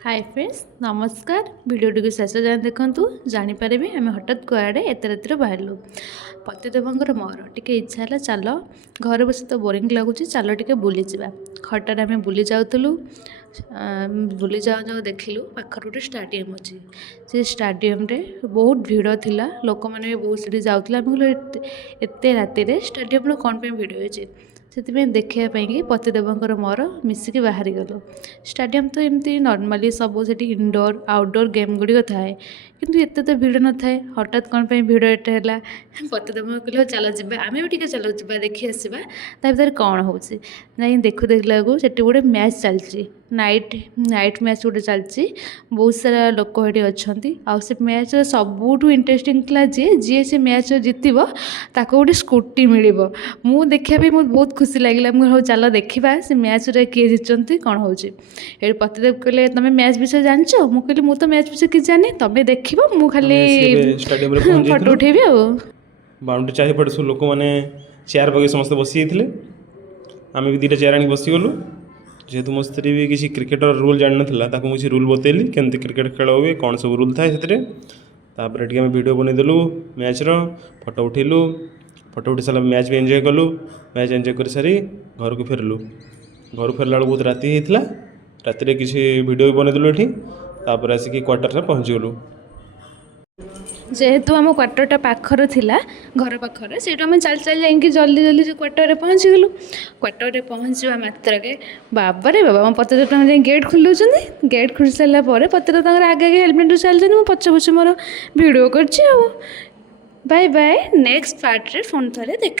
Hi friends नमस्कार video को शेष जाए देखूँ जानीपर भी आम हठात कुआड़े एत रातिर बाहरलु पतिदेवंर मोर टिके इच्छा है चल घर बस तो बोरिंग लगुच चल टे बुली जा हठात आम बुली जाऊँ बुली जाऊ जाऊ देखिलु पाखर गोटे स्टाडियम अच्छी से स्टाडियम रे बहुत भिड़ थिला लोक मैंने भी बहुत सीढ़ी जाऊला एत रातिर स्टाडियम कौन पे भिड़ होती से देखापी पतिदेवंर मोर मिसिकी बाहरी गलु स्टाडियम तो एमती नॉर्मली सब से इनडोर आउटडोर गेम गुड़िक थाए किंतु एत तो भिड़ न थाए हठात कौन पे भिड़ एटे है पतिदेव कहले चल जा आम भी चल जा देखी आसवा भर कौन हो देखु देखला से गोटे मैच चलती नाइट मैच गोटे चलती बहुत सारा लोक ये अच्छा से मैच सबुठ इंटरेस्टिंग था जी से मैच जितब ताको गोटे स्कूटी मिल मु देखापी मुझे बहुत खुशी लगे मुझे चल देखा से मैच रे किए जीतती कौन हो पतिदेव कहले तुम मैच विषय जान मुझे मुझे तो मैच विषय किसी जानी तुम देख मु खाली फोटो उठेबी बाउंड्री चाहे पड़े सब लोक मैंने चेयर पकड़ समस्त बसी जाते आम भी 2टा चेयर आनी बसीगलु जेहेतु मो स्त्री भी किसी क्रिकेटर रूल जान ना मुझे रूल बतैली केमती क्रिकेट खेल हुए कौन सब रूल थाए से वीडियो बनईदेलु मैच फोटो उठेलु फोटो उठे सारा मैच भी एंजॉय कलु मैच एंजॉय कर सारी घर को फेरलु घर फेरला बहुत राति होता राति किसी वीडियो भी बनईदेलु ये आसिक क्वार्टर पहुँचीगलु जेहेतु आम क्वार्टरटा पाखर थिला घर पाखर से चल चल जाइए जल्दी जल्दी से क्वार्टर पहुँची गलु क्वार्टर पहुँचा मात्र के बाबा बाबा मो पतिदेव जाए गेट खोल दौरान गेट खोल सारापर पतिदेव आगे आगे हेलमेट चलते पछ पछ मोर भिड कर बाय बाय नेक्स्ट पार्ट रे फोन थे देख।